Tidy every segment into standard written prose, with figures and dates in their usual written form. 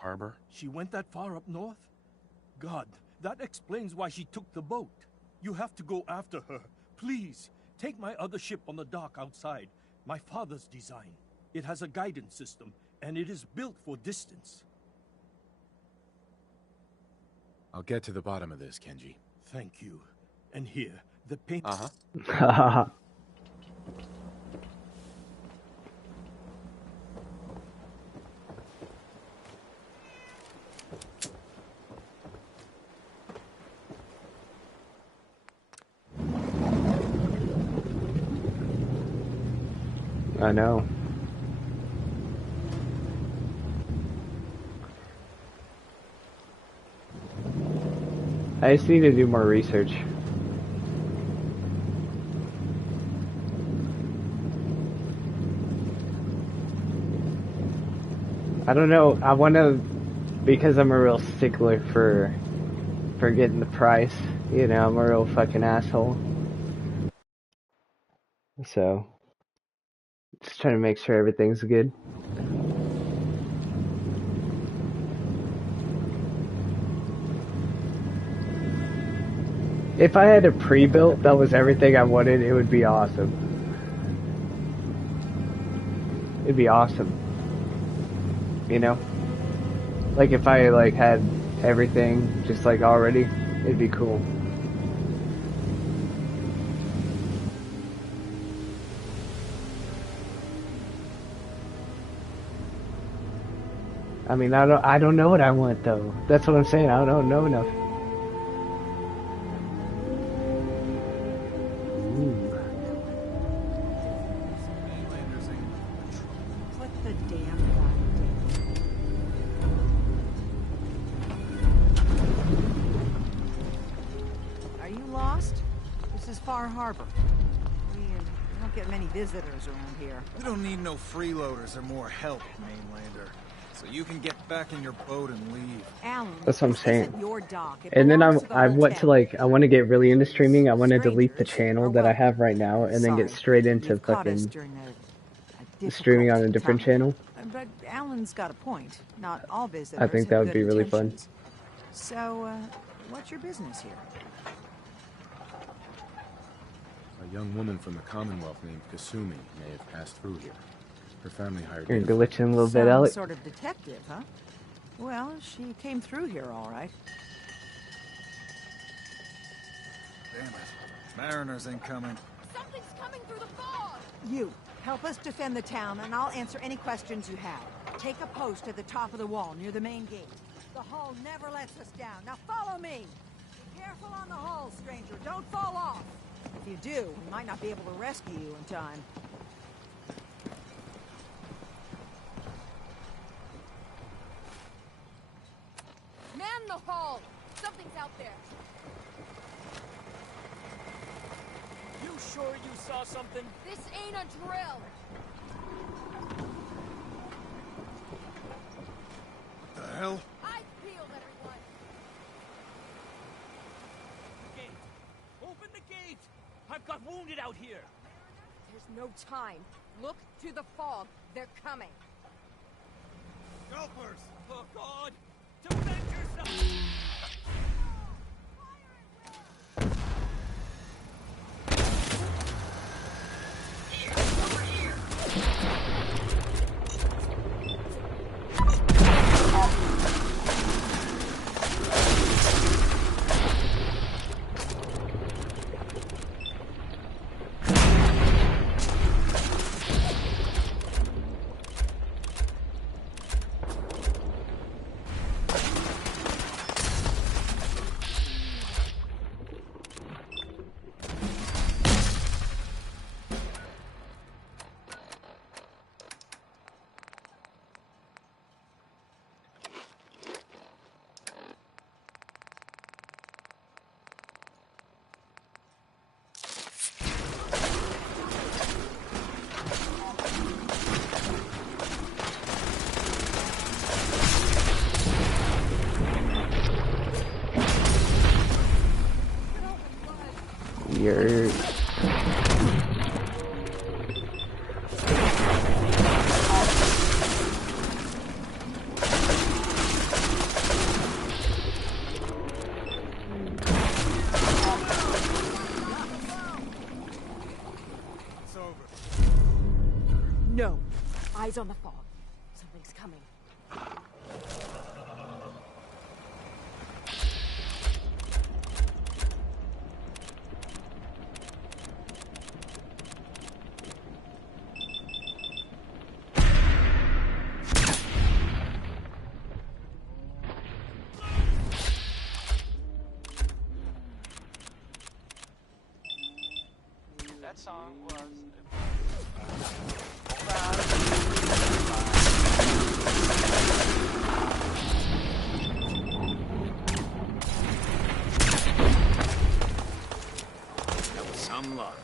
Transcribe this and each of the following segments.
Harbor? She went that far up north? God, that explains why she took the boat. You have to go after her. Please, take my other ship on the dock outside. My father's design. It has a guidance system, and it is built for distance. I'll get to the bottom of this, Kenji. Thank you. And here, the paint... Haha. I know. I just need to do more research. I don't know, I want to, because I'm a real stickler for getting the price, you know, I'm a real fucking asshole. So, just trying to make sure everything's good. If I had a pre-built that was everything I wanted, it would be awesome. It'd be awesome. You know? Like if I like had everything just like already, it'd be cool. I mean, I don't know what I want though. That's what I'm saying. I don't know enough. Harbor. We don't get many visitors around here. We don't need no freeloaders or more help, mainlander. So you can get back in your boat and leave. Alan, that's what I'm saying. Your dock. And then I want to like, I want to get really into streaming. I want to delete the channel that I have right now and then get straight into fucking streaming on a different channel. But Alan's got a point. Not all visitors I think that would be really fun. So, what's your business here? A young woman from the Commonwealth named Kasumi may have passed through here. Her family hired You're glitching a little bit, Alec. Some sort of detective, huh? Well, she came through here all right. Damn it. Mariners ain't coming. Something's coming through the fog! You, help us defend the town, and I'll answer any questions you have. Take a post at the top of the wall, near the main gate. The hull never lets us down. Now follow me! Be careful on the hull, stranger. Don't fall off! If you do, we might not be able to rescue you in time. Man the hull! Something's out there. You sure you saw something? This ain't a drill. What the hell? I peeled everyone. Gate. Open the gate. I've got wounded out here. There's no time. Look to the fog. They're coming. Scalpers! Oh, God! Defend yourself! You're... Eyes on the fog. Something's coming. That song was... That was some luck.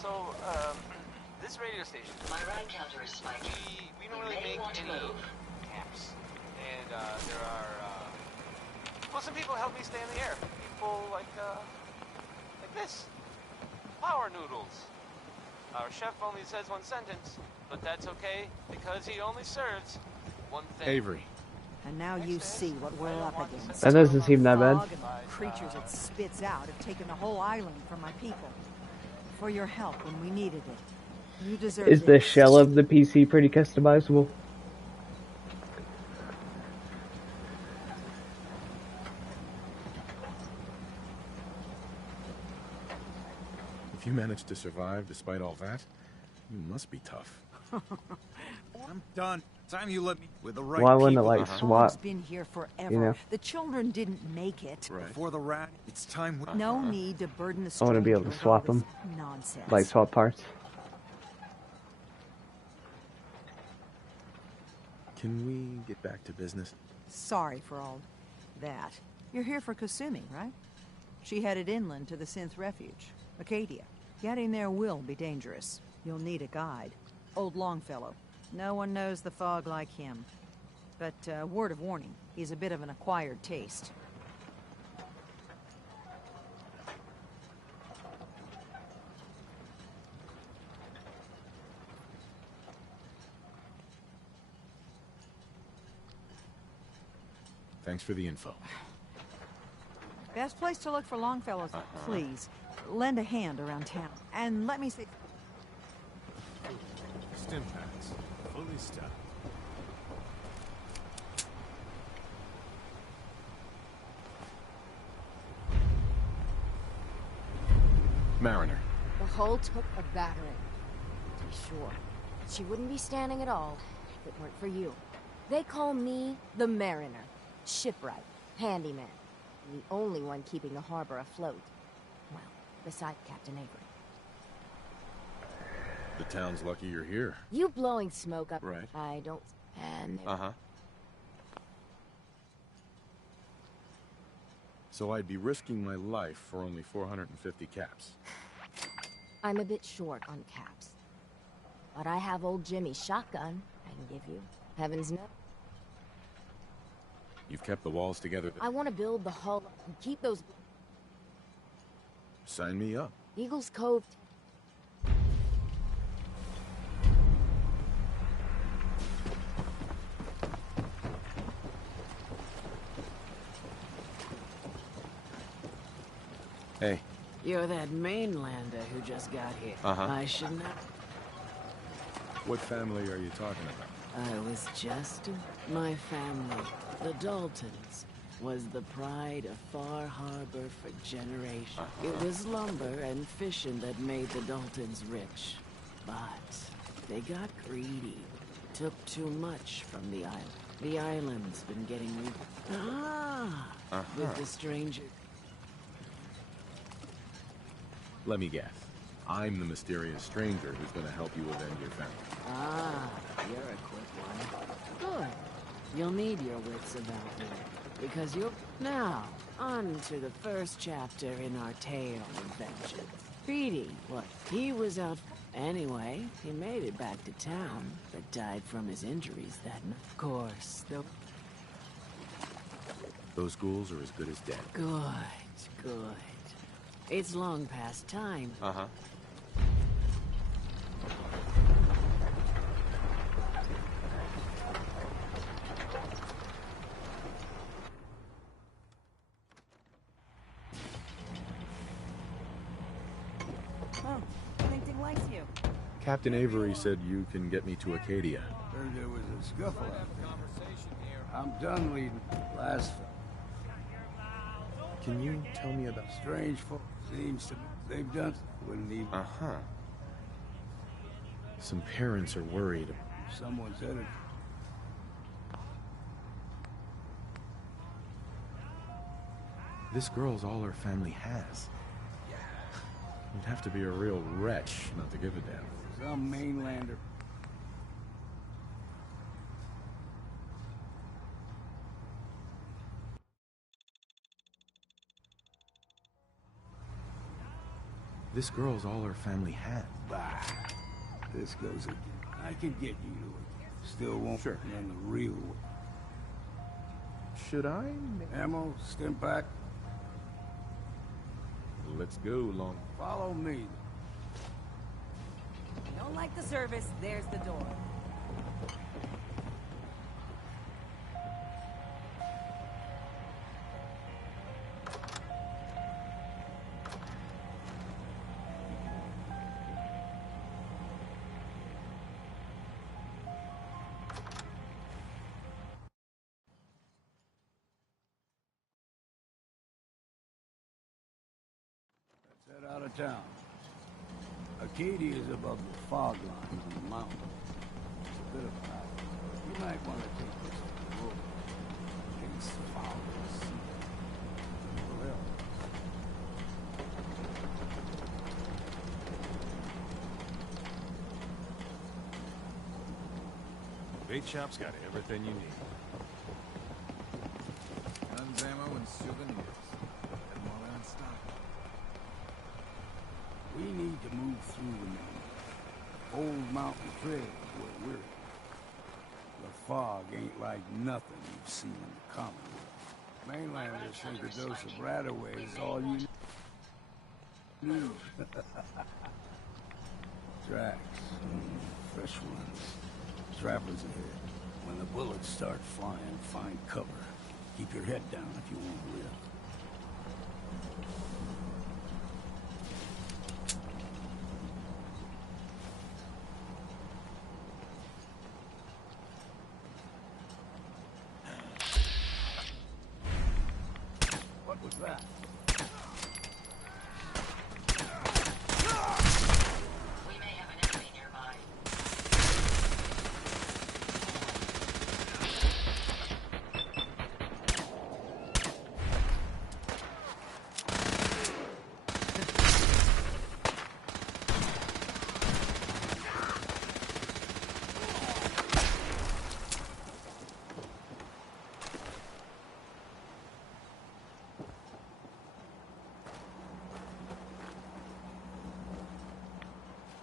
So, this radio station, My ride counter is spiking. we don't You really may make want to any move. camps. And, there are, well, some people help me stay in the air. People like this. Power noodles. Our chef only says one sentence, but that's okay, because he only serves one thing. Avery. And now you see what we're up against. That doesn't seem that bad. Fog and the creatures it spits out have taken the whole island from my people. For your help when we needed it. You deserve Is the this. shell of the PC pretty customizable? If you managed to survive despite all that, you must be tough. I'm done. Time you let me with the right Why wouldn't it people. like Fog's swap? been here forever. You know. The children didn't make it. Right. Before the rat, it's time we... No need to burden the I want to be able stranger to swap with all them, this Nonsense. like swap parts. Can we get back to business? Sorry for all that. You're here for Kasumi, right? She headed inland to the Synth Refuge, Acadia. Getting there will be dangerous. You'll need a guide. Old Longfellow. No one knows the fog like him. But, word of warning, he's a bit of an acquired taste. Thanks for the info. Best place to look for Longfellows. Please, lend a hand around town. And let me say... Stim packs, fully stacked. Mariner. The hull took a battering. To be sure. She wouldn't be standing at all if it weren't for you. They call me the Mariner. Shipwright. Handyman. The only one keeping the harbor afloat. Well, beside Captain Avery. The town's lucky you're here. You blowing smoke up... Right. I don't... And... Uh-huh. So I'd be risking my life for only 450 caps. I'm a bit short on caps. But I have old Jimmy's shotgun I can give you. Heavens no. You've kept the walls together. I want to build the hull and keep those... Sign me up. Eagles Cove... Hey. You're that mainlander who just got here. Uh-huh. I should not... What family are you talking about? I was just... My family, the Daltons, was the pride of Far Harbor for generations. It was lumber and fishing that made the Daltons rich. But they got greedy. Took too much from the island. The island's been getting... With the stranger... Let me guess. I'm the mysterious stranger who's going to help you avenge your family. Ah, you're a quick one. Good. You'll need your wits about you, because you're... Now, on to the first chapter in our tale of vengeance. Petey, what? He was out... Anyway, he made it back to town, but died from his injuries that night. Of course, Those ghouls are as good as dead. Good, good. It's long past time. Uh-huh. Oh, Huntington likes you. Captain Avery said you can get me to Acadia. Heard there was a scuffle out there. I'm done leading. Last Can you tell me about... strange folk seems to be. They've done. Wouldn't even. Uh-huh. Some parents are worried. Someone's headed. This girl's all her family has. You'd have to be a real wretch not to give a damn. Some mainlander. This girl's all her family has. Bah. This goes again. I can get you to it. Still won't Sure. run the real way. Should I? Ammo, stim pack. Let's go, Long. Follow me. Don't like the service, there's the door. Let's head out of town. Acadia is above the fog line on the mountain. It's a bit of a hike. You might want to take this to the road. In case the fog is well, Bait shop's got everything you need. Guns, ammo, and souvenirs. Have them all in stock. we need to move through the main. Old Mountain Trail is where we're at. The fog ain't like nothing you've seen in the Commonwealth. Mainlanders think a dose of Radaway is all you need. Tracks. Fresh ones. Trappers ahead. When the bullets start flying, find cover. Keep your head down if you want to live. What was that? We may have an enemy nearby.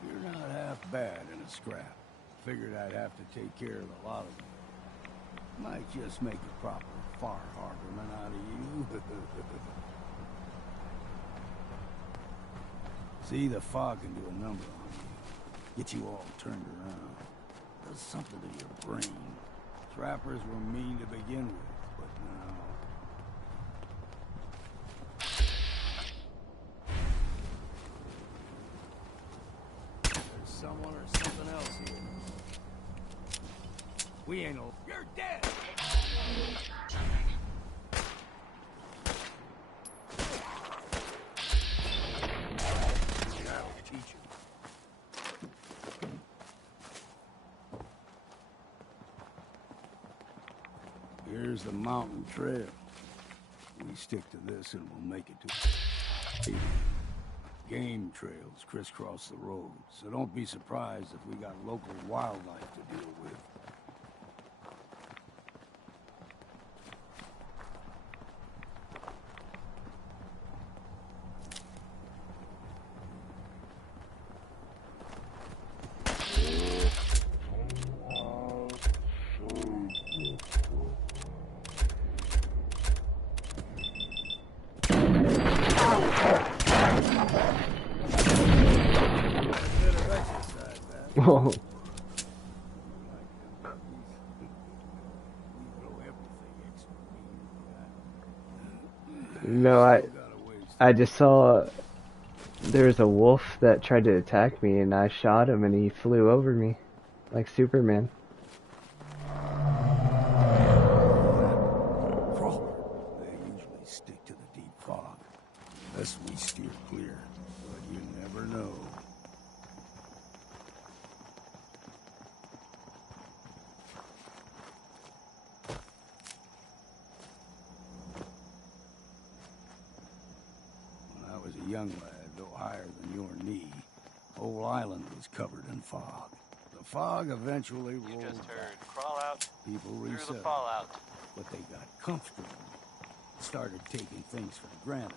You're not half bad in a scrap. Figured I'd have to take care of a lot of them. Might just make a proper Far Harborman out of you. See, the fog can do a number on you. Get you all turned around. Does something to your brain. Trappers were mean to begin with, but now... there's someone or something else here. We ain't no... You're dead! That'll teach you. Here's the mountain trail. We stick to this and we'll make it to... Game trails crisscross the road, so don't be surprised if we got local wildlife to deal with. Whoa. No, I just saw There was a wolf that tried to attack me, and I shot him, and he flew over me, like Superman. They usually stick to the deep fog, unless we steer clear, but you never know. When I was a young lad, no higher than your knee, whole island was covered in fog. The fog eventually rolled. You just heard crawl out People through the resettled, fallout. but they got comfortable. Started taking things for granted.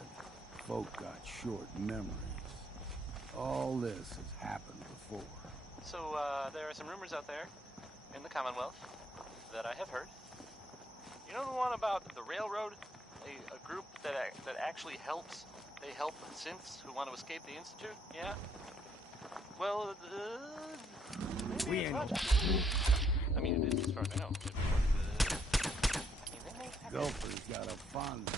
Folk got short memories. All this has happened before. So, there are some rumors out there in the Commonwealth that I have heard. You know the one about the railroad? A group that actually helps? They help synths who want to escape the Institute? Yeah? Well, We ain't. I mean, it is as far as I know. Gulper's got a fond.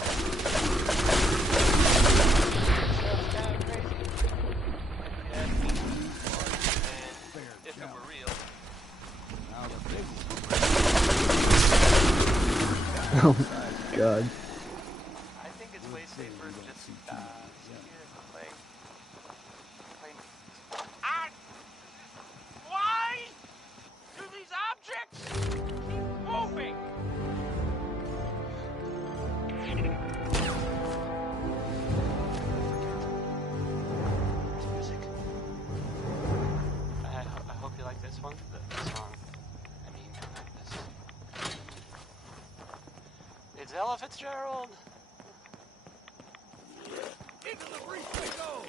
If it were real. Now the big Oh my god. I think it's way safer to just play. Why do these objects keep moving? Music. I hope you like this one. The song. I mean, this. It's Ella Fitzgerald. into the breach we go.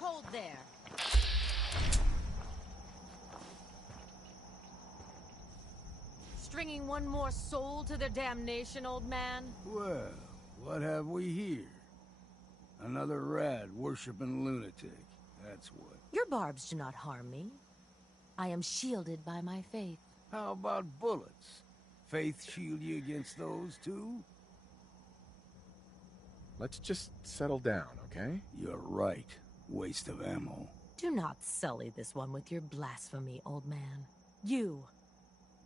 Hold there. Stringing one more soul to their damnation, old man? Well, what have we here? Another rad worshipping lunatic. That's what. Your barbs do not harm me. I am shielded by my faith. How about bullets? Faith shield you against those too? Let's just settle down, okay? You're right. Waste of ammo. Do not sully this one with your blasphemy, old man. You.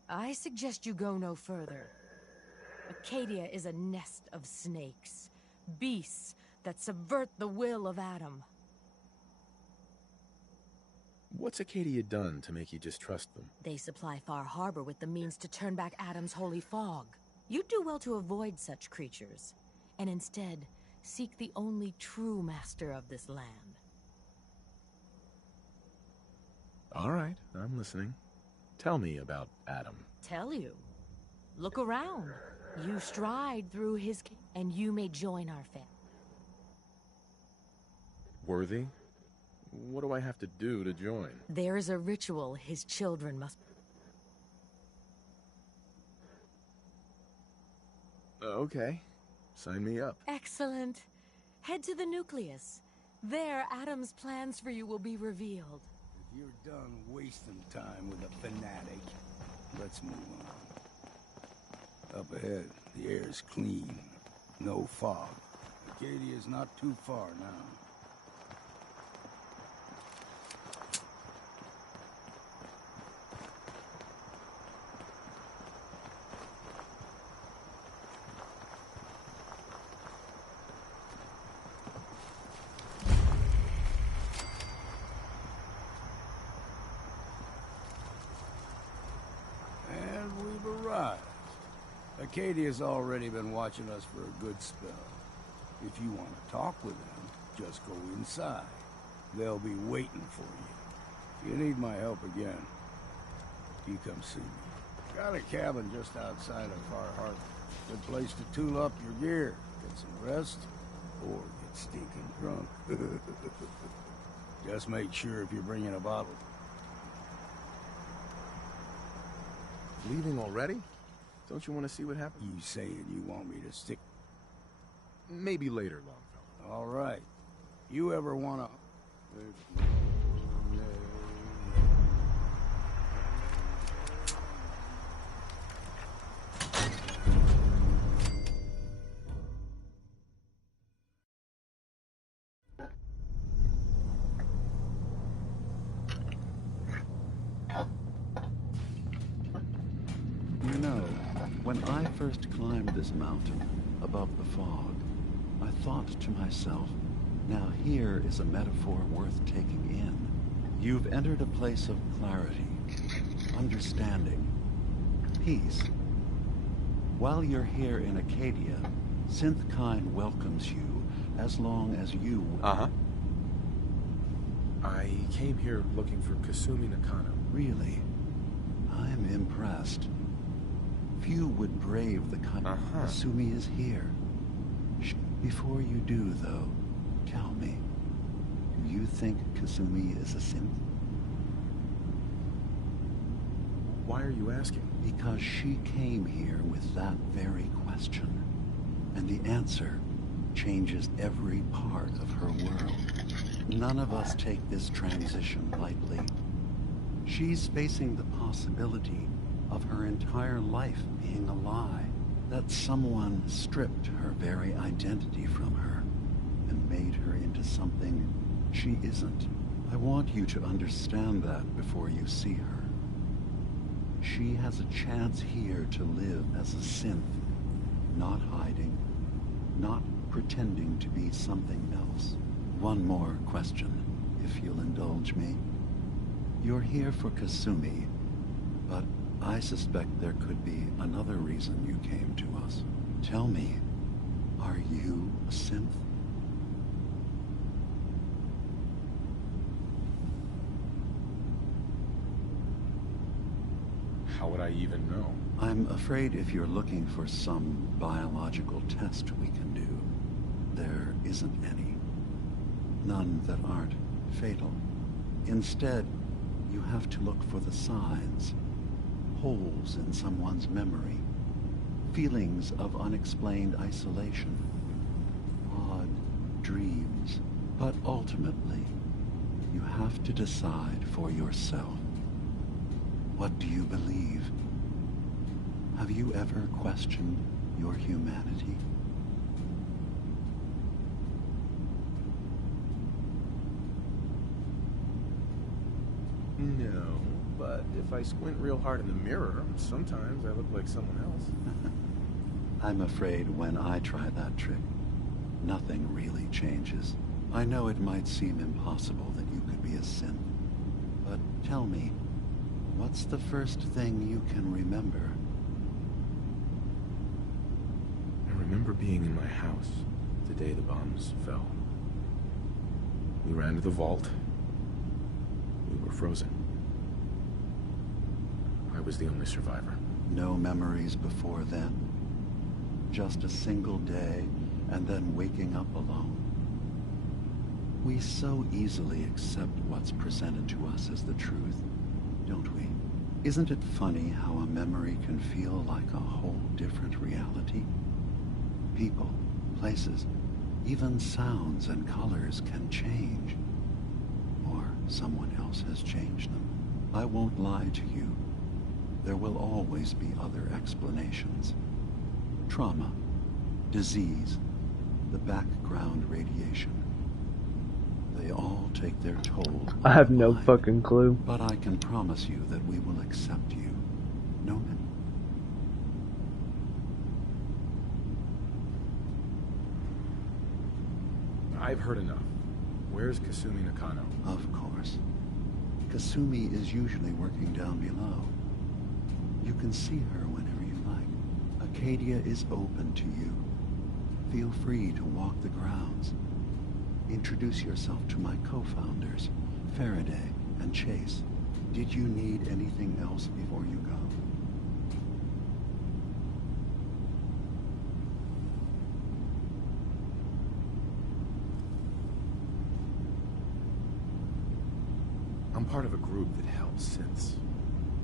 I suggest you go no further. Acadia is a nest of snakes. Beasts that subvert the will of Adam. What's Acadia done to make you just trust them? They supply Far Harbor with the means to turn back Adam's holy fog. You'd do well to avoid such creatures, and instead seek the only true master of this land. All right, I'm listening. Tell me about Adam. Tell you. Look around. You stride through his and you may join our family. Worthy? What do I have to do to join? There is a ritual his children must... Okay. Sign me up. Excellent. Head to the nucleus. There, Adam's plans for you will be revealed. If you're done wasting time with a fanatic, let's move on. Up ahead, the air's clean. No fog. Acadia's not too far now. And we've arrived. Acadia's already been watching us for a good spell. If you want to talk with them, just go inside. They'll be waiting for you. If you need my help again, you come see me. Got a cabin just outside of Far Harbor. Good place to tool up your gear, get some rest, or get stinking drunk. Just make sure if you're bringing a bottle. Leaving already? Don't you want to see what happens? You saying you want me to stick? Maybe later, Longfellow. All right. You ever wanna... You know, when I first climbed this mountain, above the fog, I thought to myself, now here is a metaphor worth taking in. You've entered a place of clarity, understanding, peace. While you're here in Acadia, Synthkind welcomes you as long as you... Uh-huh. I came here looking for Kasumi Nakano. Really? I'm impressed. Few would brave the kind of... Kasumi is here. Before you do, though, tell me, do you think Kasumi is a synth? Why are you asking? Because she came here with that very question. And the answer changes every part of her world. None of us take this transition lightly. She's facing the possibility of her entire life being a lie. That someone stripped her very identity from her and made her into something she isn't. I want you to understand that before you see her. She has a chance here to live as a synth, not hiding, not pretending to be something else. One more question, if you'll indulge me. You're here for Kasumi, but I suspect there could be another reason you came to us. Tell me, are you a synth? How would I even know? I'm afraid if you're looking for some biological test we can do, there isn't any. None that aren't fatal. Instead, you have to look for the signs. Holes in someone's memory, feelings of unexplained isolation, odd dreams. But ultimately, you have to decide for yourself. What do you believe? Have you ever questioned your humanity? No, but if I squint real hard in the mirror, sometimes I look like someone else. I'm afraid when I try that trick, nothing really changes. I know it might seem impossible that you could be a synth, but tell me, what's the first thing you can remember? I remember being in my house the day the bombs fell. We ran to the vault. We were frozen. I was the only survivor. No memories before then? Just a single day, and then waking up alone? We so easily accept what's presented to us as the truth, don't we? Isn't it funny how a memory can feel like a whole different reality? People, places, even sounds and colors can change. Or someone else has changed them. I won't lie to you. There will always be other explanations. Trauma, disease, the background radiation. They all take their toll. I have no fucking clue. But I can promise you that we will accept you. No man. I've heard enough. Where's Kasumi Nakano? Of course. Kasumi is usually working down below. You can see her whenever you like. Acadia is open to you. Feel free to walk the grounds. Introduce yourself to my co-founders, Faraday and Chase. Did you need anything else before you go? I'm part of a group that helps synths.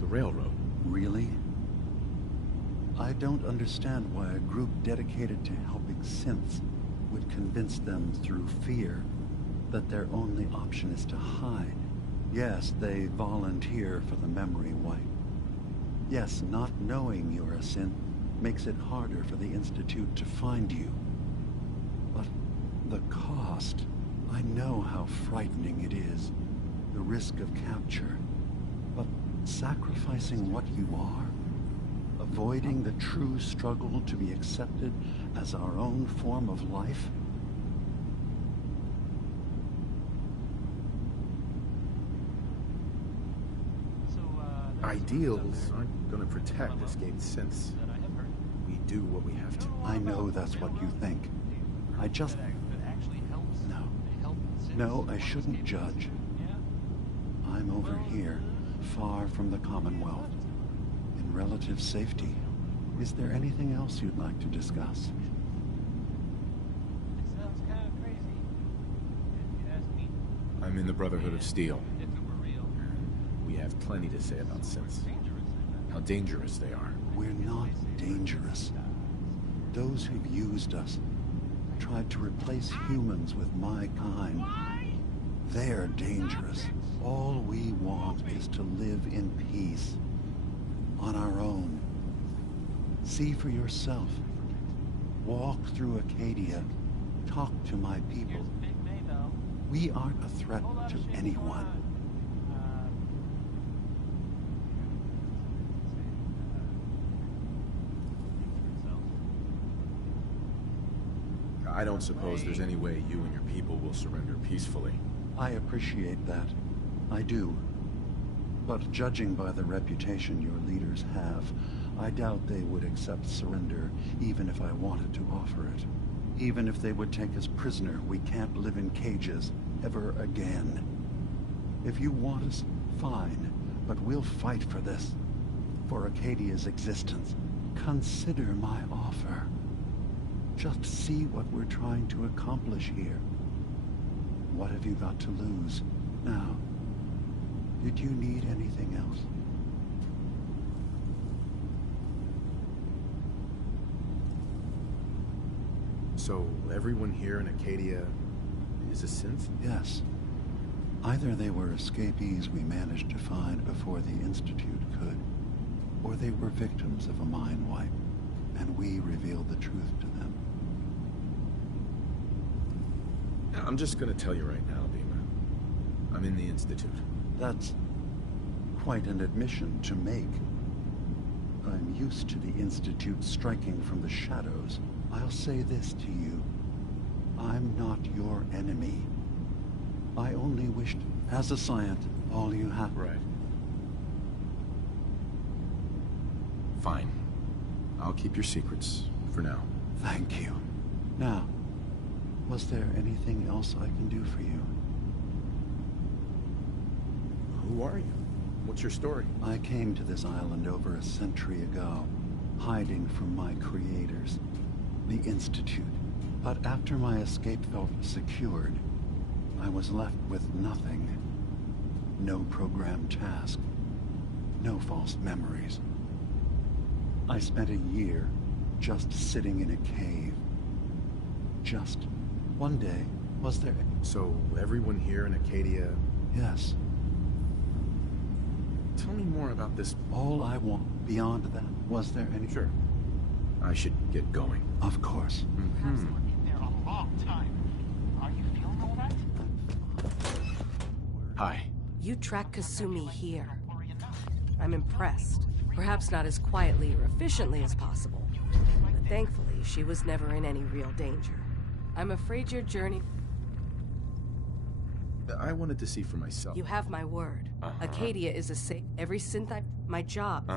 The Railroad. Really? I don't understand why a group dedicated to helping synths would convince them through fear that their only option is to hide. Yes, they volunteer for the memory wipe. Yes, not knowing you're a synth makes it harder for the Institute to find you. But the cost, I know how frightening it is. The risk of capture. But sacrificing what you are, avoiding the true struggle to be accepted as our own form of life? Ideals aren't gonna protect escaped synths. We do what we have to. I know that's what you think. I just... No, I shouldn't judge. I'm over here, far from the Commonwealth, in relative safety. Is there anything else you'd like to discuss? I'm in the Brotherhood of Steel. We have plenty to say about synths. How dangerous they are. We're not dangerous. Those who've used us, tried to replace humans with my kind, they're dangerous. All we want is to live in peace. On our own. See for yourself. Walk through Acadia. Talk to my people. We aren't a threat to anyone. I don't suppose there's any way you and your people will surrender peacefully. I appreciate that. I do. But judging by the reputation your leaders have, I doubt they would accept surrender even if I wanted to offer it. Even if they would take us prisoner, we can't live in cages ever again. If you want us, fine, but we'll fight for this. For Acadia's existence. Consider my offer. Just see what we're trying to accomplish here. What have you got to lose? Now, did you need anything else? So, everyone here in Acadia is a synth? Yes. Either they were escapees we managed to find before the Institute could, or they were victims of a mind wipe, and we revealed the truth to them. I'm just gonna tell you right now, Dima. I'm in the Institute. That's quite an admission to make. I'm used to the Institute striking from the shadows. I'll say this to you. I'm not your enemy. I only wished, as a scientist, all you have... Right. Fine. I'll keep your secrets, for now. Thank you. Now, was there anything else I can do for you? Who are you? What's your story? I came to this island over a century ago, hiding from my creators, the Institute. But after my escape felt secured, I was left with nothing. No programmed task. No false memories. I spent a year just sitting in a cave. Just one day, was there... So, everyone here in Acadia... Yes. Tell me more about this... All I want beyond that, was there any... Sure. I should get going. Of course. Mm-hmm. There a long time. Are you feeling all right? Hi. You track Kasumi here. I'm impressed. Perhaps not as quietly or efficiently as possible. But thankfully, she was never in any real danger. I'm afraid your journey... I wanted to see for myself. You have my word. Acadia is a safe... Every synth I've... My job.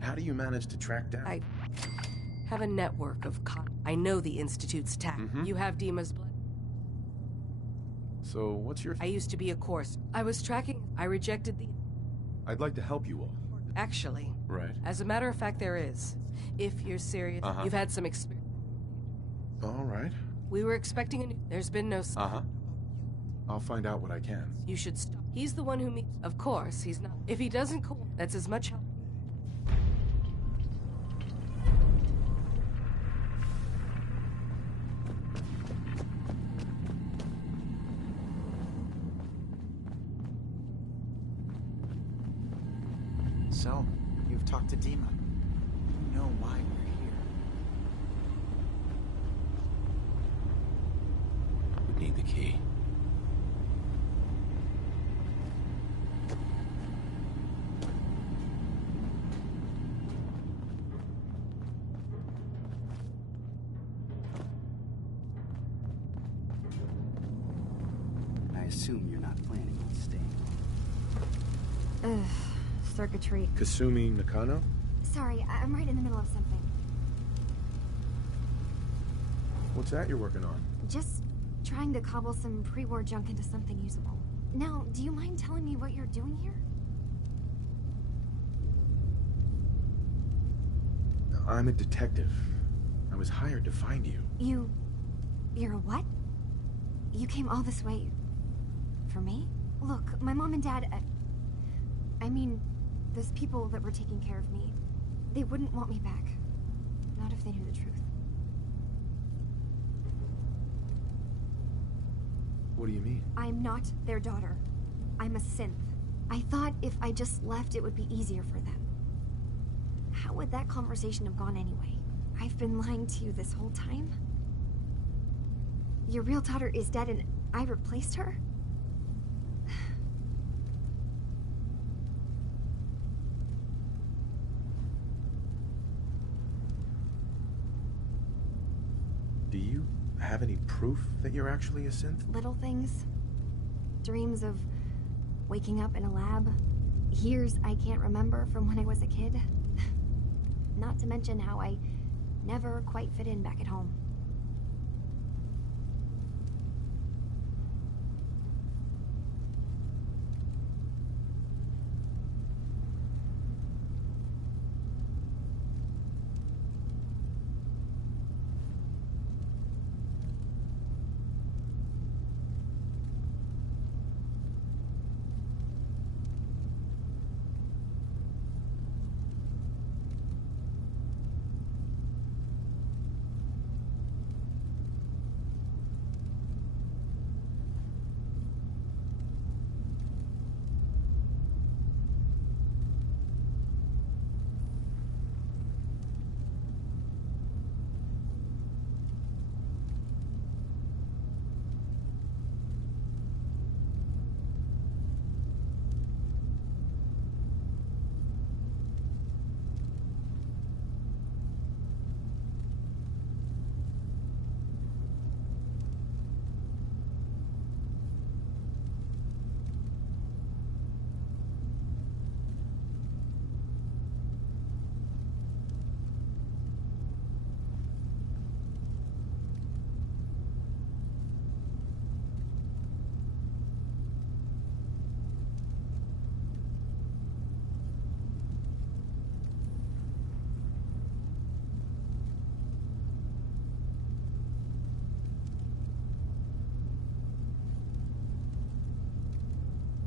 How do you manage to track down? I have a network of I know the Institute's tack. You have Dima's blood. So, what's your... I used to be a course. I was tracking... I rejected the... I'd like to help you all. Actually. Right. As a matter of fact, there is. If you're serious, you've had some experience. All right. We were expecting a new... There's been no... Uh-huh. I'll find out what I can. You should stop. He's the one who meets... Of course, he's not. If he doesn't that's as much... So, you've talked to Dima. You know why we're here. Would need the key. I assume you're not planning on staying. Ugh. Circuitry. Kasumi Nakano? Sorry, I'm right in the middle of something. What's that you're working on? Just trying to cobble some pre-war junk into something usable. Now, do you mind telling me what you're doing here? I'm a detective. I was hired to find you. You're a what? You came all this way... for me? Look, my mom and dad... I mean... those people that were taking care of me, they wouldn't want me back. Not if they knew the truth. What do you mean? I'm not their daughter. I'm a synth. I thought if I just left, it would be easier for them. How would that conversation have gone anyway? I've been lying to you this whole time? Your real daughter is dead and I replaced her? Do you have any proof that you're actually a synth? Little things. Dreams of waking up in a lab. Years I can't remember from when I was a kid. Not to mention how I never quite fit in back at home.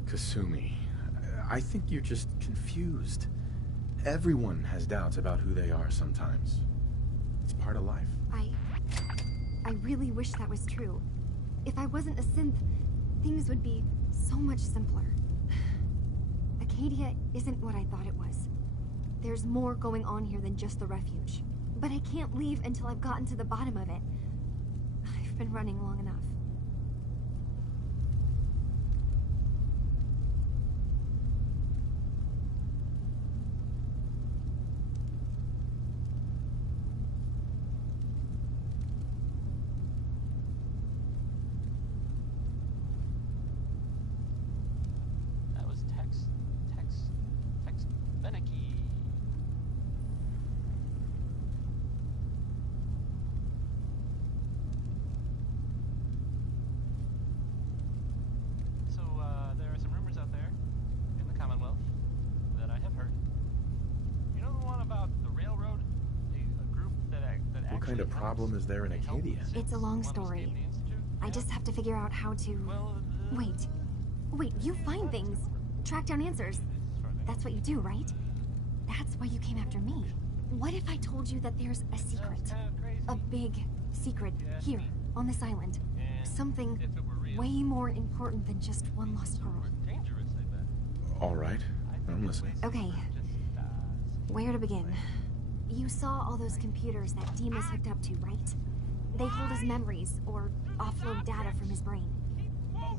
Kasumi, I think you're just confused. Everyone has doubts about who they are sometimes. It's part of life. I really wish that was true. If I wasn't a synth, things would be so much simpler. Acadia isn't what I thought it was. There's more going on here than just the refuge. But I can't leave until I've gotten to the bottom of it. I've been running long enough. kind of problem is there in Acadia? It's a long story. I just have to figure out how to... Wait, you find things. Track down answers. That's what you do, right? That's why you came after me. What if I told you that there's a secret? A big secret here, on this island. Something way more important than just one lost girl. All right, I'm listening. Okay. Where to begin? You saw all those computers that Dima's hooked up to, right? They hold his memories, or offload data from his brain.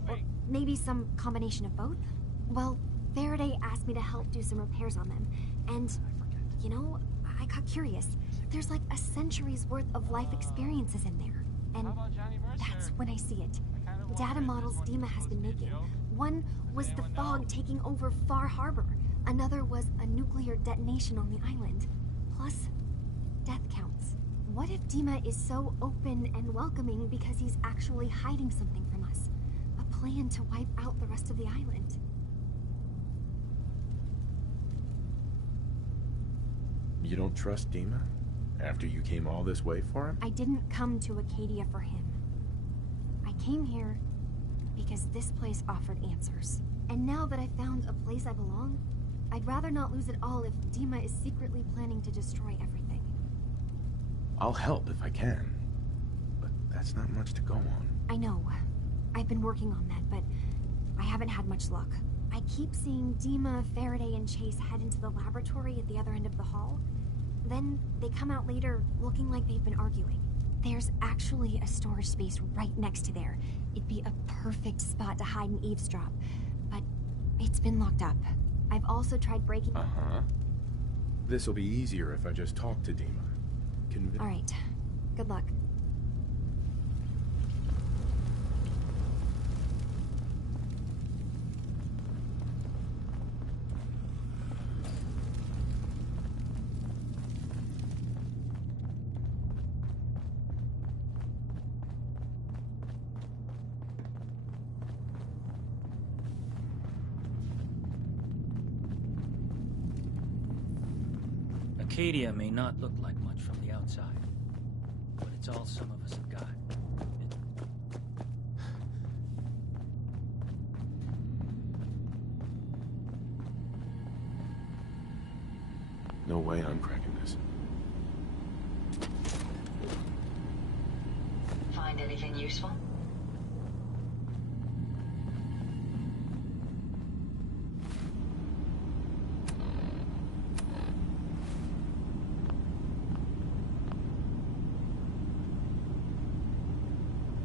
Or maybe some combination of both? Well, Faraday asked me to help do some repairs on them. And, you know, I got curious. There's like a century's worth of life experiences in there. And that's when I see it. Data models Dima has been making. One was the fog taking over Far Harbor. Another was a nuclear detonation on the island. Plus, death counts. What if Dima is so open and welcoming because he's actually hiding something from us? A plan to wipe out the rest of the island. You don't trust Dima? After you came all this way for him? I didn't come to Acadia for him. I came here because this place offered answers. And now that I found a place I belong, I'd rather not lose it all if Dima is secretly planning to destroy everything. I'll help if I can. But that's not much to go on. I know. I've been working on that, but I haven't had much luck. I keep seeing Dima, Faraday, and Chase head into the laboratory at the other end of the hall. Then they come out later looking like they've been arguing. There's actually a storage space right next to there. It'd be a perfect spot to hide and eavesdrop. But it's been locked up. I've also tried breaking... This'll be easier if I just talk to Dima. All right. Good luck. Acadia may not look like much from the outside, but it's all some of us have got. No way I'm cracking this. Find anything useful?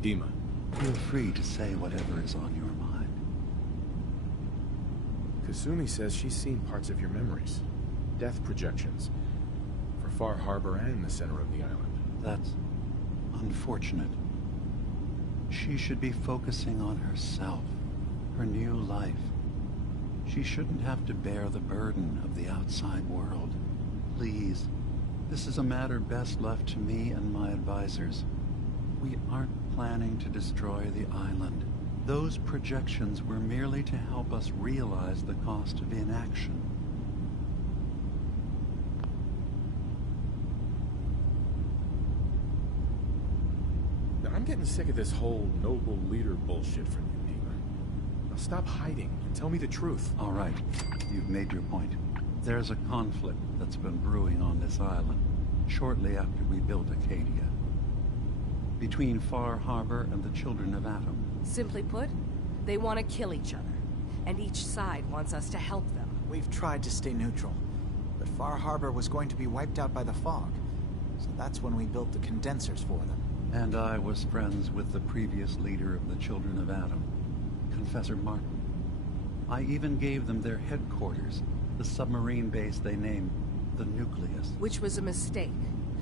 Dima. Feel free to say whatever is on your mind. Kasumi says she's seen parts of your memories. Death projections. For Far Harbor and the center of the island. That's unfortunate. She should be focusing on herself, her new life. She shouldn't have to bear the burden of the outside world. Please, this is a matter best left to me and my advisors. We aren't planning to destroy the island. Those projections were merely to help us realize the cost of inaction. I'm getting sick of this whole noble leader bullshit from you, Dima. Now stop hiding and tell me the truth. All right, you've made your point. There's a conflict that's been brewing on this island shortly after we built Acadia. Between Far Harbor and the Children of Atom. Simply put, they want to kill each other, and each side wants us to help them. We've tried to stay neutral, but Far Harbor was going to be wiped out by the fog, so that's when we built the condensers for them. And I was friends with the previous leader of the Children of Atom, Confessor Martin. I even gave them their headquarters, the submarine base they named the Nucleus. Which was a mistake.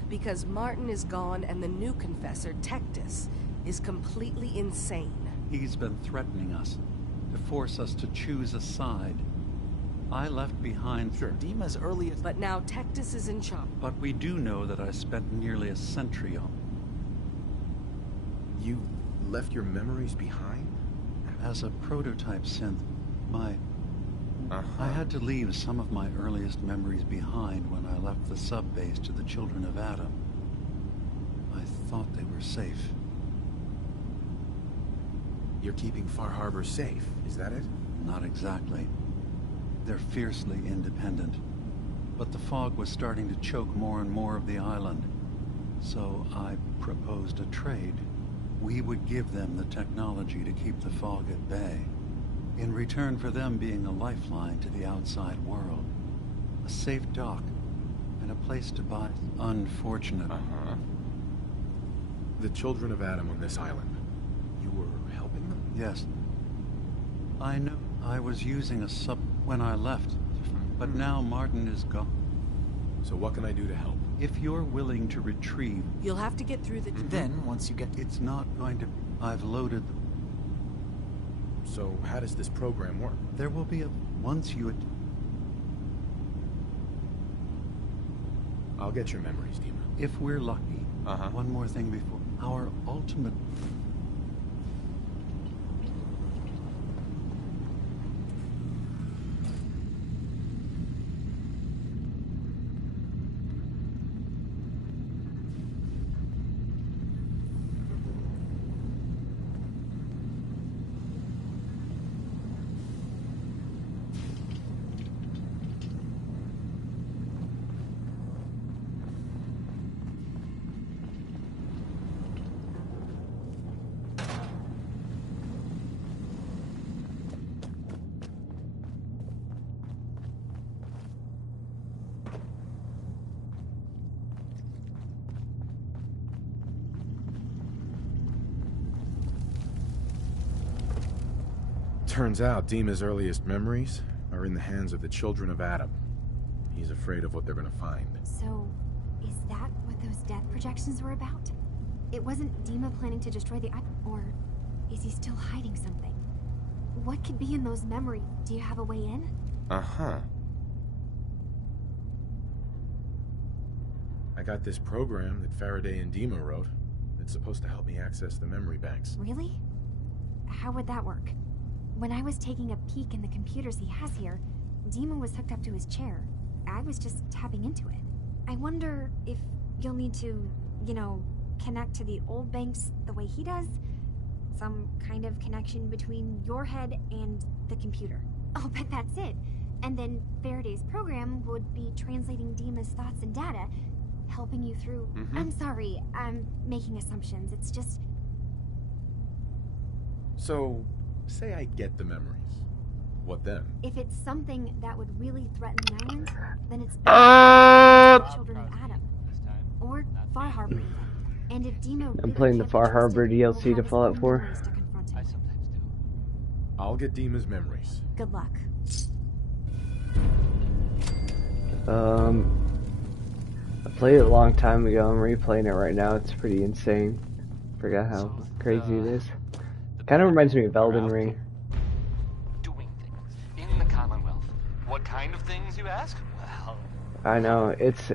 Because Martin is gone and the new Confessor, Tectus, is completely insane. He's been threatening us, to force us to choose a side. I left behind... Sure, Dima's earliest... But now Tectus is in charge. But we do know that I spent nearly a century on... You left your memories behind? As a prototype synth, I had to leave some of my earliest memories behind when I left the sub-base to the Children of Atom. thought they were safe. You're keeping Far Harbor safe, is that it? Not exactly. They're fiercely independent. But the fog was starting to choke more and more of the island. So I proposed a trade. We would give them the technology to keep the fog at bay, in return for them being a lifeline to the outside world. A safe dock, and a place to buy. Unfortunate. Uh-huh. The children of Adam on this island. You were helping them? Yes. I know. I was using a sub when I left, but now Martin is gone. So what can I do to help? If you're willing to retrieve... You'll have to get through the... Then, once you get... It's not going to... I've loaded... So how does this program work? There will be a... Once you... I'll get your memories, Dima. If we're lucky. One more thing before... Our ultimate... Turns out Dima's earliest memories are in the hands of the children of Adam. He's afraid of what they're gonna find. So, is that what those death projections were about? It wasn't Dima planning to destroy the island, or is he still hiding something? What could be in those memories? Do you have a way in? Uh-huh. I got this program that Faraday and Dima wrote. It's supposed to help me access the memory banks. Really? How would that work? When I was taking a peek in the computers he has here, Dima was hooked up to his chair. I was just tapping into it. I wonder if you'll need to, you know, connect to the old banks the way he does? Some kind of connection between your head and the computer. I'll bet that's it. And then Faraday's program would be translating Dima's thoughts and data, helping you through... I'm sorry, I'm making assumptions. It's just... So, say I get the memories. What then? If it's something that would really threaten the island, then it's better to children of Adam. Or Far Harbor even. And if Dima I'm playing the Far Harbor DLC to Fallout 4. I sometimes do. I'll get Dima's memories. Good luck. I played it a long time ago. I'm replaying it right now. It's pretty insane. Forgot how crazy it is. Kind of reminds me of Elden Ring. Doing things in the Commonwealth. What kind of things, you ask? Well, I know, it's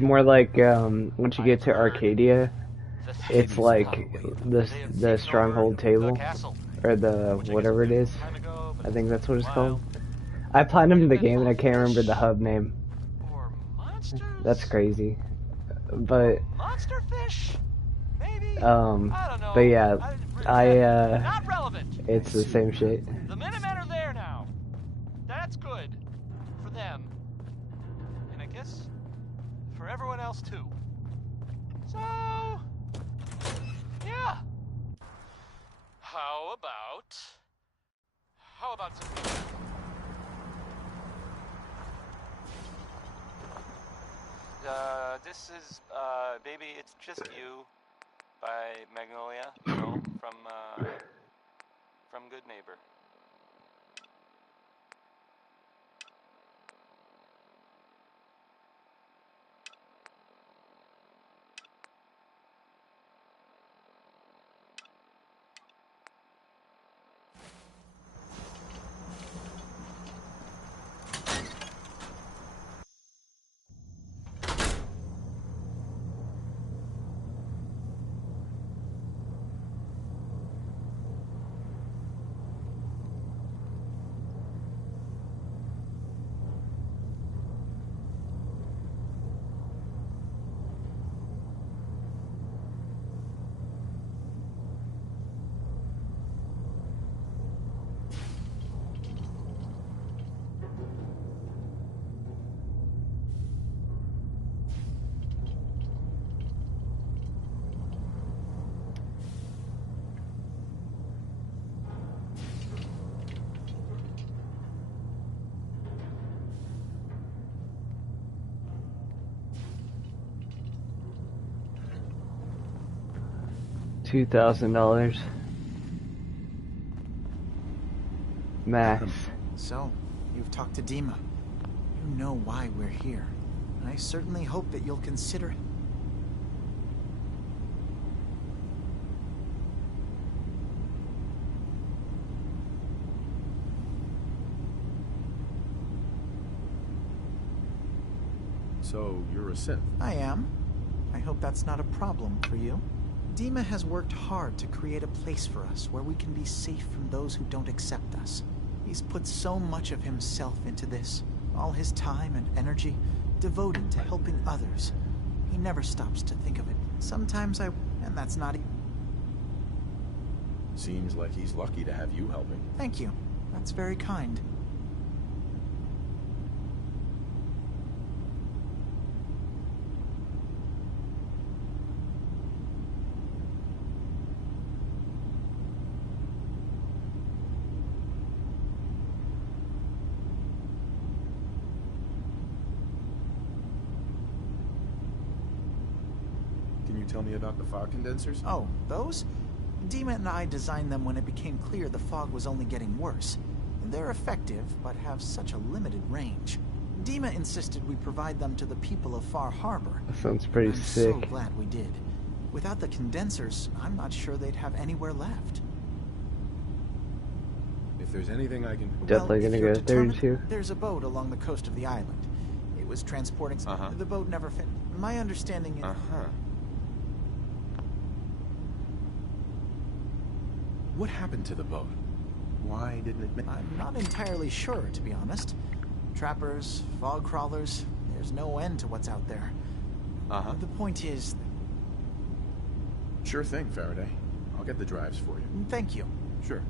more like once you get to Arcadia, it's like the Stronghold table, or the whatever it is. I think that's what it's called. I platinumed the game and I can't remember the hub name. That's crazy. But but yeah, not relevant. it's the same shit. The Minutemen are there now. That's good for them, and I guess for everyone else too. So, yeah. How about some? This is Baby, It's Just You by Magnolia, you know, from Good Neighbor. $2,000 max. So, you've talked to Dima. You know why we're here. I certainly hope that you'll consider... So, you're a synth? I am. I hope that's not a problem for you. Dima has worked hard to create a place for us where we can be safe from those who don't accept us. He's put so much of himself into this, all his time and energy devoted to helping others. He never stops to think of it. Sometimes and that's not... Seems like he's lucky to have you helping. Thank you. That's very kind. Tell me about the fog condensers? Oh, those? Dima and I designed them when it became clear the fog was only getting worse. They're effective, but have such a limited range. Dima insisted we provide them to the people of Far Harbor. That sounds pretty sick. I'm so glad we did. Without the condensers, I'm not sure they'd have anywhere left. If there's anything I can... Definitely gonna go there too. There's a boat along the coast of the island. It was transporting... The boat never fit. My understanding is... What happened to the boat? Why didn't it... I'm not entirely sure, to be honest. Trappers, fog crawlers, there's no end to what's out there. The point is... Sure thing, Faraday. I'll get the drives for you. Thank you. Sure.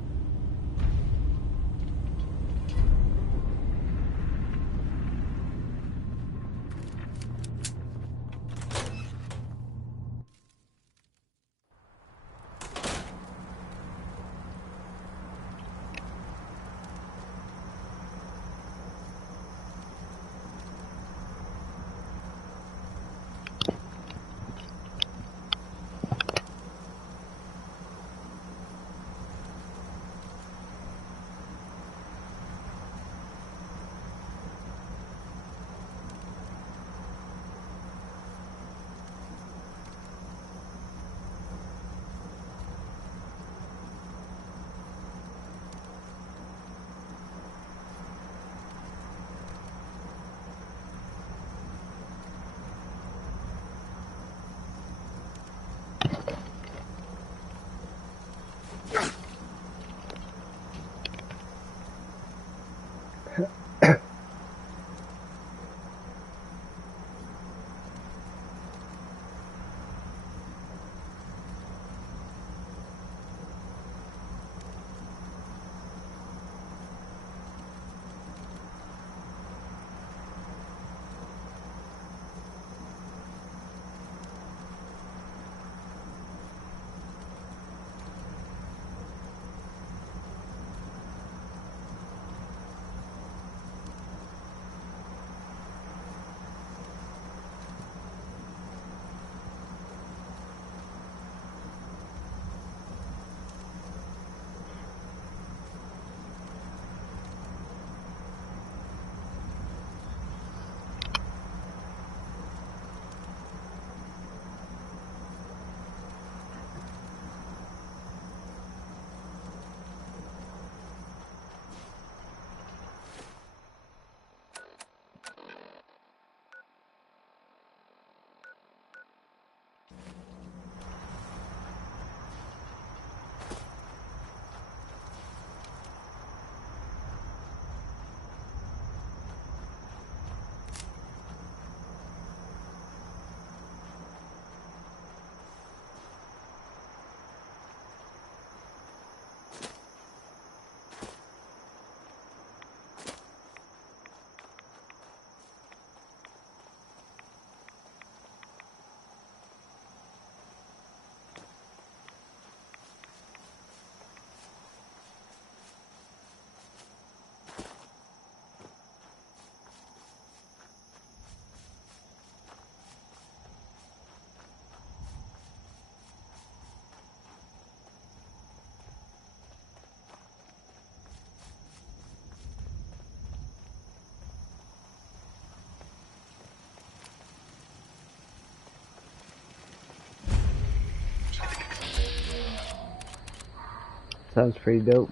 Sounds pretty dope.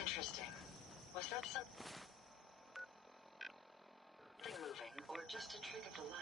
Interesting. Was that something moving, or just a trick of the light?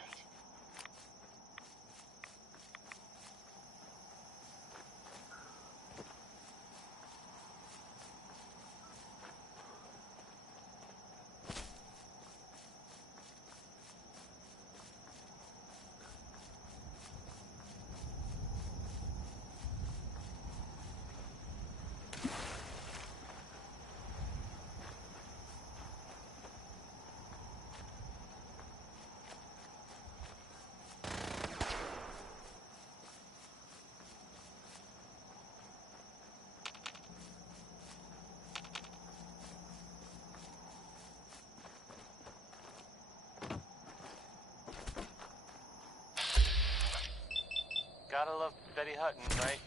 Gotta love Betty Hutton, right?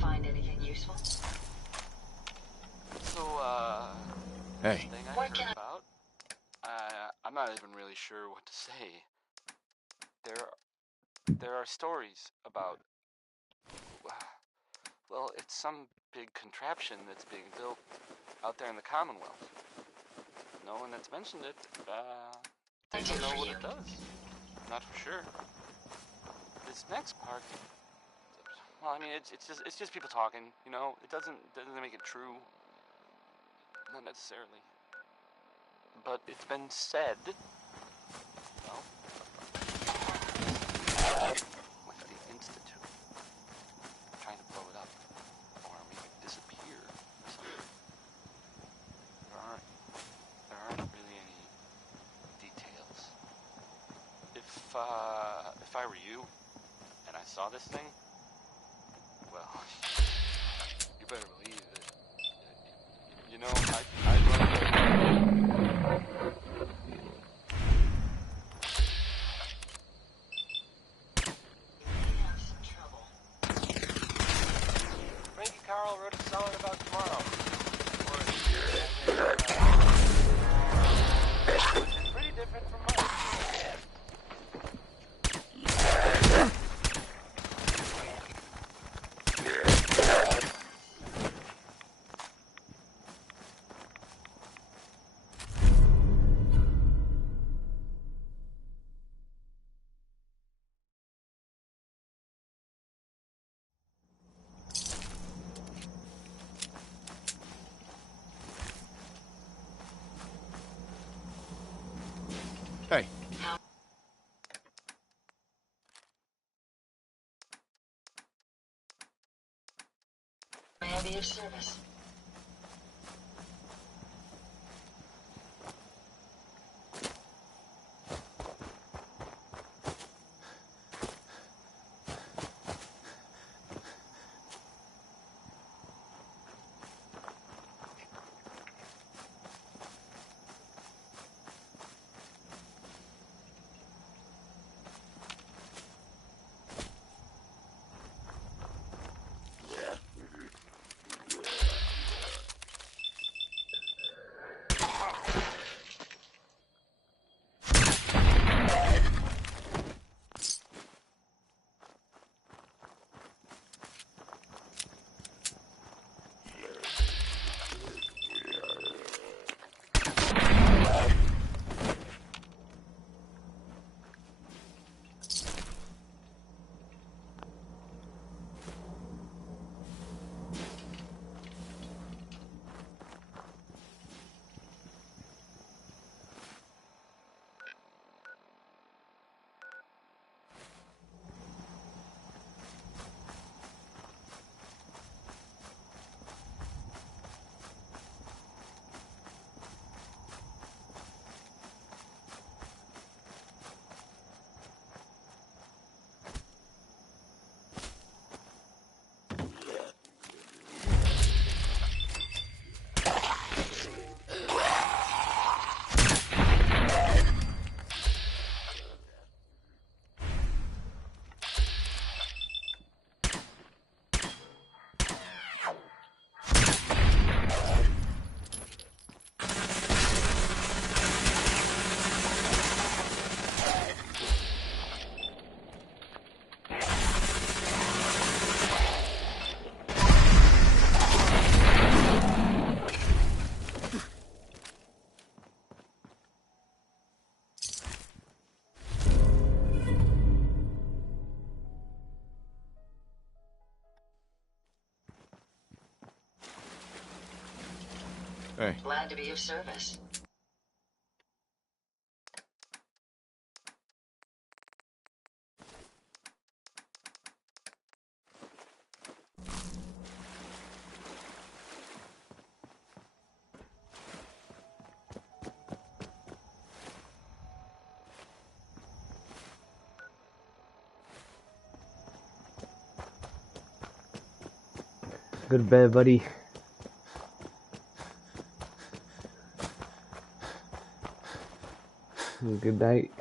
Find anything useful? So, Hey. thing I heard about, I'm not even really sure what to say. There are stories about, well, it's some big contraption that's being built out there in the Commonwealth. No one that's mentioned it, they don't know what it does. Not for sure. This next part, well, I mean, it's just people talking, you know. It doesn't make it true. Not necessarily. But it's been said, well, with the Institute, trying to blow it up, or make it disappear, or something. There aren't really any details. If I were you, and I saw this thing, well, you better believe it. You know, I'd run Frankie Carl wrote a song about tomorrow. Which is pretty different from mine. Hey. May I be of service? Hey. Glad to be of service. Go to bed, buddy. Good night.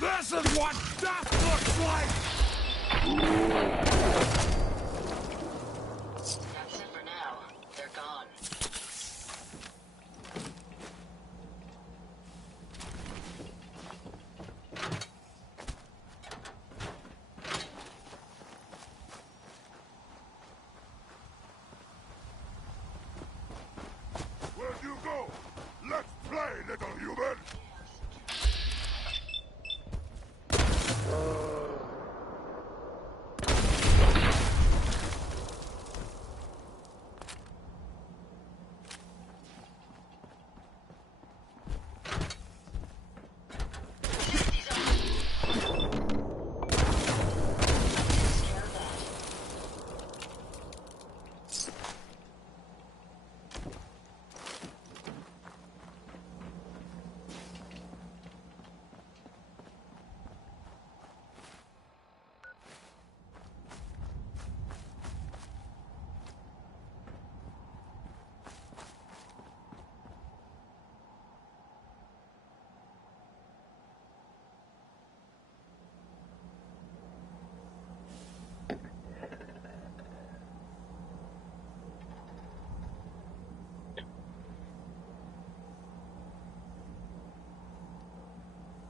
This is what death looks like! That's it for now. They're gone. Where'd you go? Let's play, little human!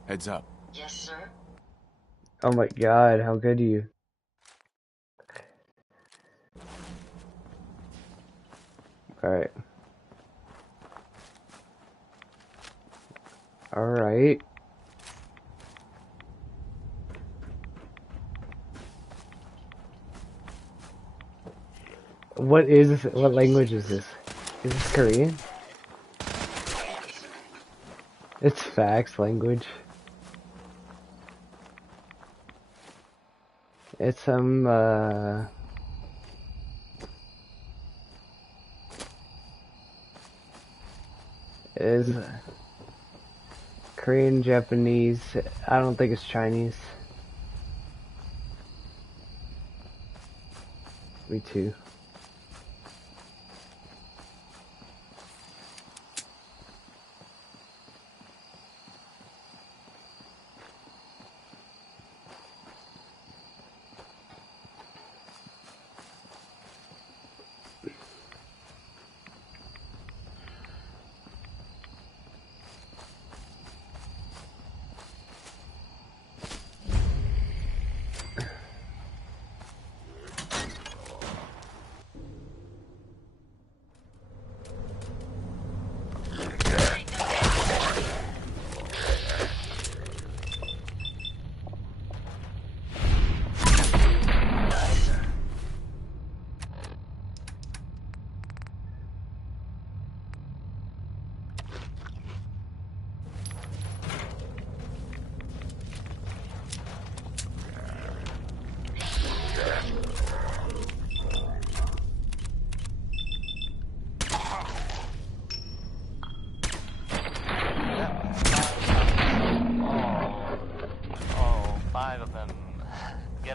Heads up. Yes, sir. Oh my god, how good are you? Alright. Alright. What is this? What language is this? Is this Korean? It's fax language. It's some, is Korean, Japanese. I don't think it's Chinese. Me too.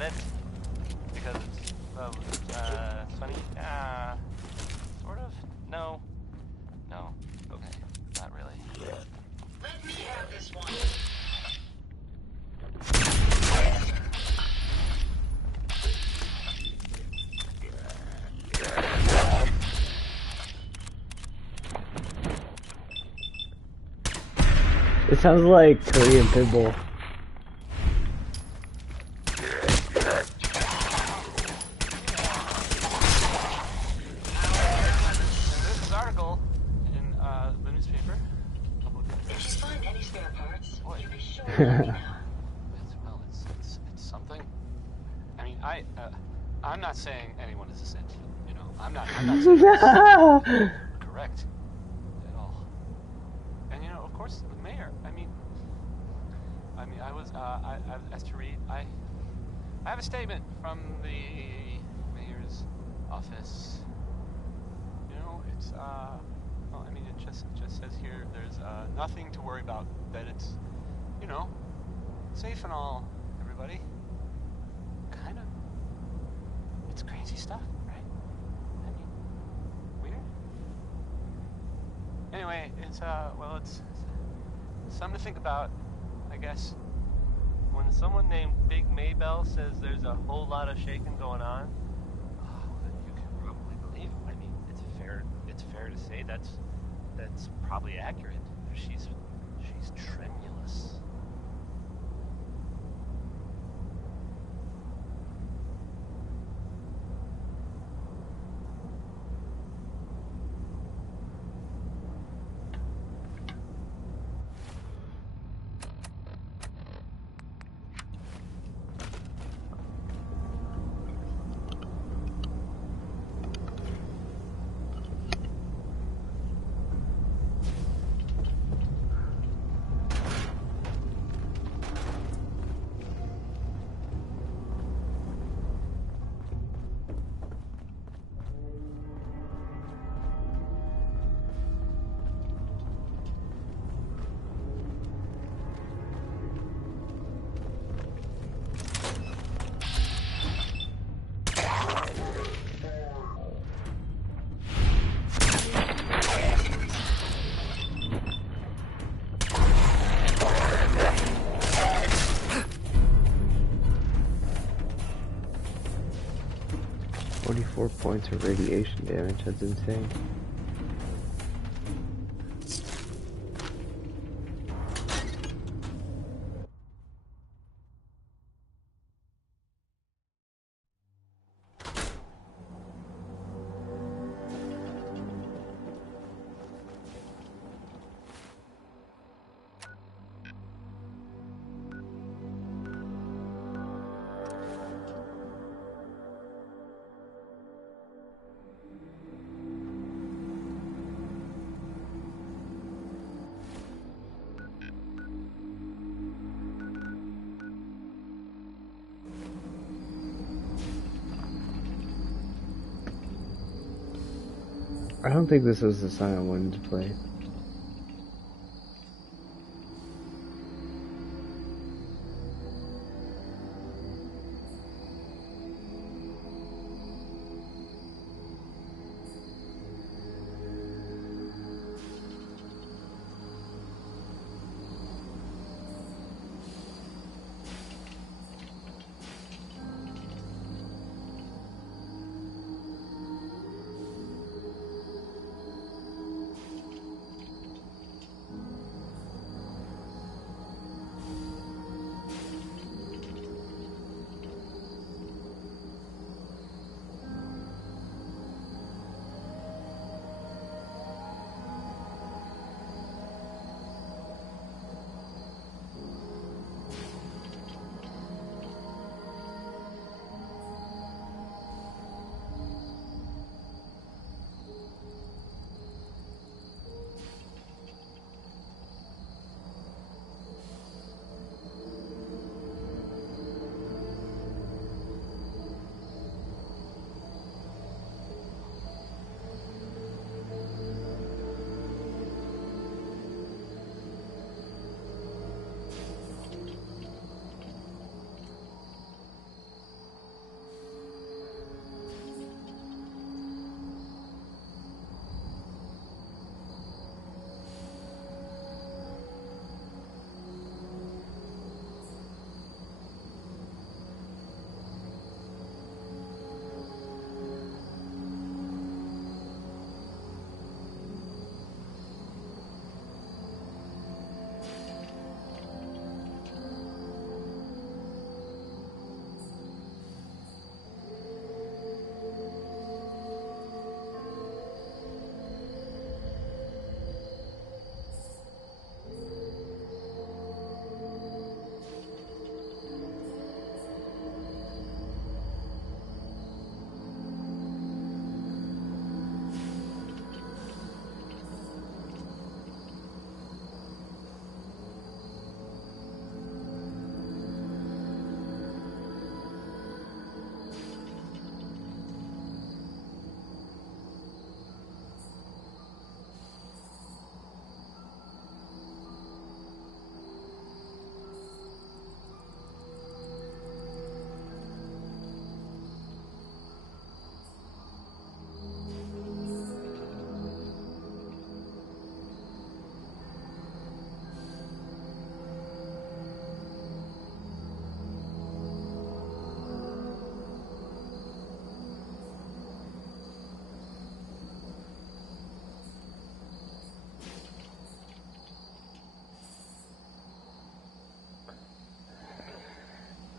it because it's funny. Sort of. No. No. Okay. Not really. Let me have this one. It sounds like Korean Pitbull. This article in the newspaper. If you find any spare parts, you be sure to Well, let me know. it's something. I mean, I'm not saying anyone is a saint. You know, I'm not saying it's correct at all. And you know, of course, the mayor. I was as to read. I have a statement from the mayor's office. You know, it's well, I mean, it just says here there's nothing to worry about. That it's, you know, safe and all. Everybody, kind of. It's crazy stuff, right? I mean, weird. Anyway, it's well, it's something to think about, I guess. When someone named Big Maybell says there's a whole lot of shaking going on, you can probably believe it. I mean, it's fair to say that's probably accurate. She's tremulous. Points of radiation damage, that's insane. I don't think this was the song I wanted to play.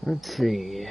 Let's see.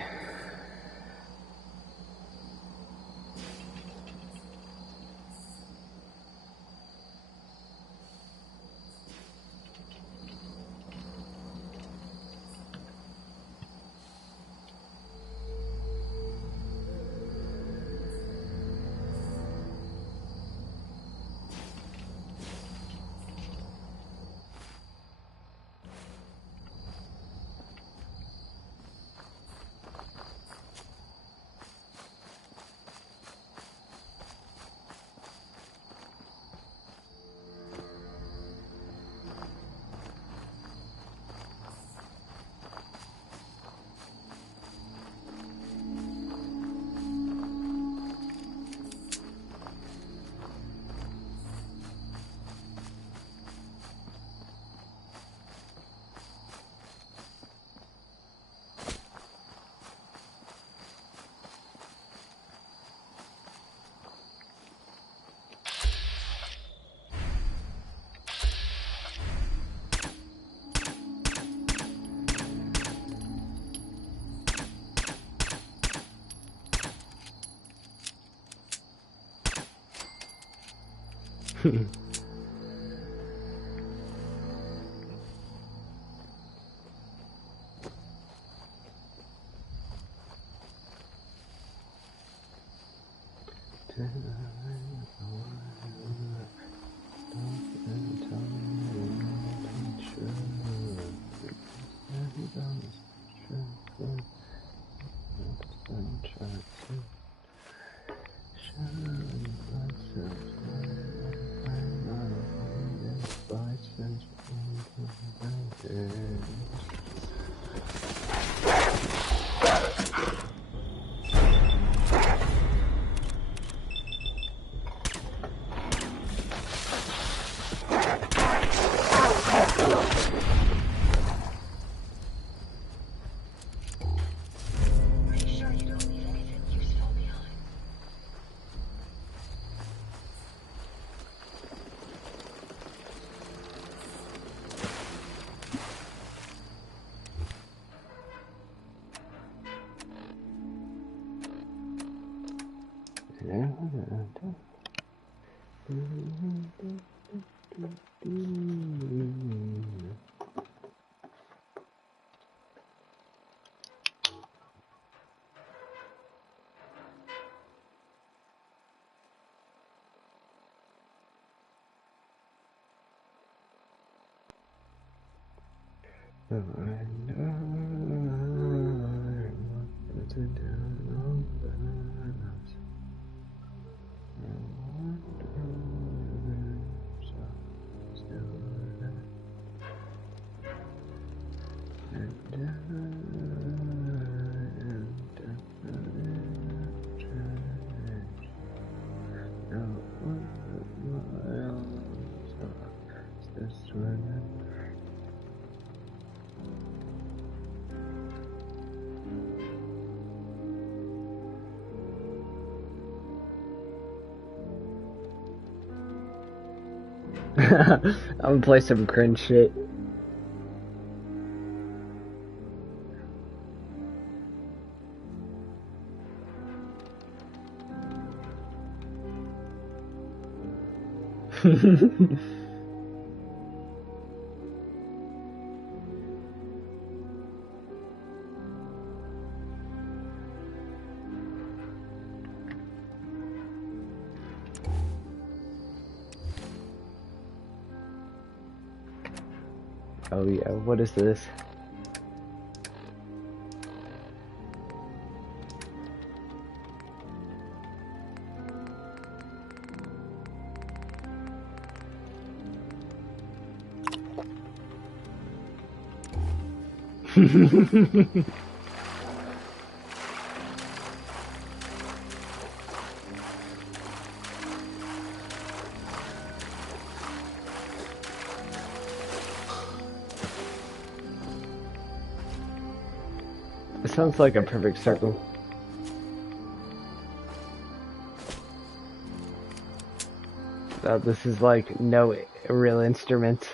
I'm gonna play some cringe shit. Oh yeah, what is this? It sounds like a perfect circle. This is like no real instrument.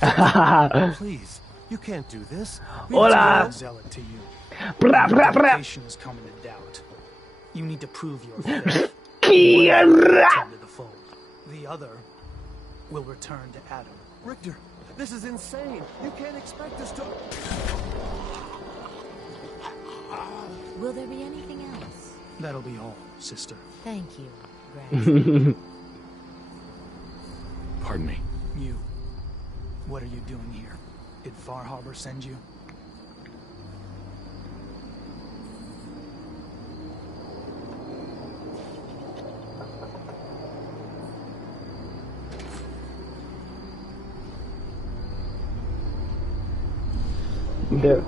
Please, You can't do this. Hola. Zealot to you. Bra, bra, bra. Dedication is coming to doubt. You need to prove your faith. One will return to the fold. The other will return to Adam. Richter, this is insane. You can't expect us to... Will there be anything else? That'll be all, sister. Thank you, Grandson. Pardon me. You. What are you doing here? Did Far Harbor send you? There.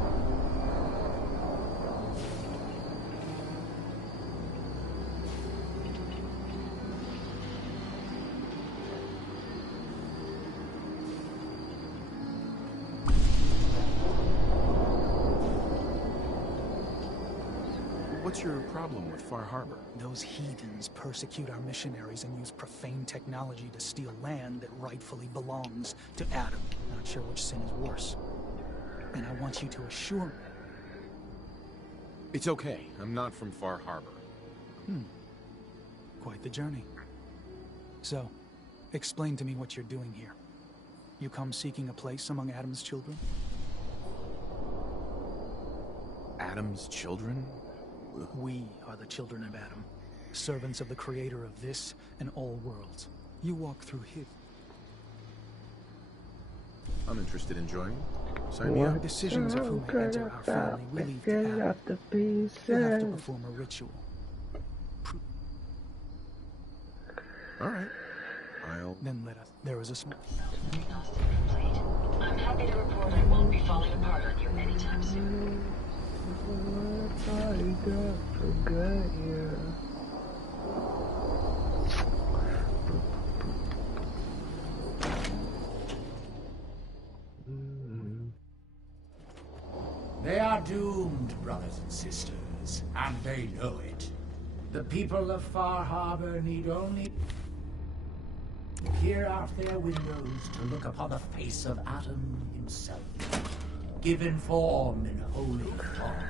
What's your problem with Far Harbor? Those heathens persecute our missionaries and use profane technology to steal land that rightfully belongs to Adam. Not sure which sin is worse. And I want you to assure me. It's okay. I'm not from Far Harbor. Quite the journey. So, explain to me what you're doing here. You come seeking a place among Adam's children? Adam's children? We are the children of Adam, servants of the creator of this and all worlds. You walk through his... I'm interested in joining. Sign me up. Decisions of who may enter our family we leave to Adam. You have to perform a ritual. Alright. Then let us... There is a small... I'm happy to report I won't be falling apart on you anytime soon. They are doomed, brothers and sisters, and they know it. The people of Far Harbor need only peer out their windows to look upon the face of Adam himself, given form in holy form.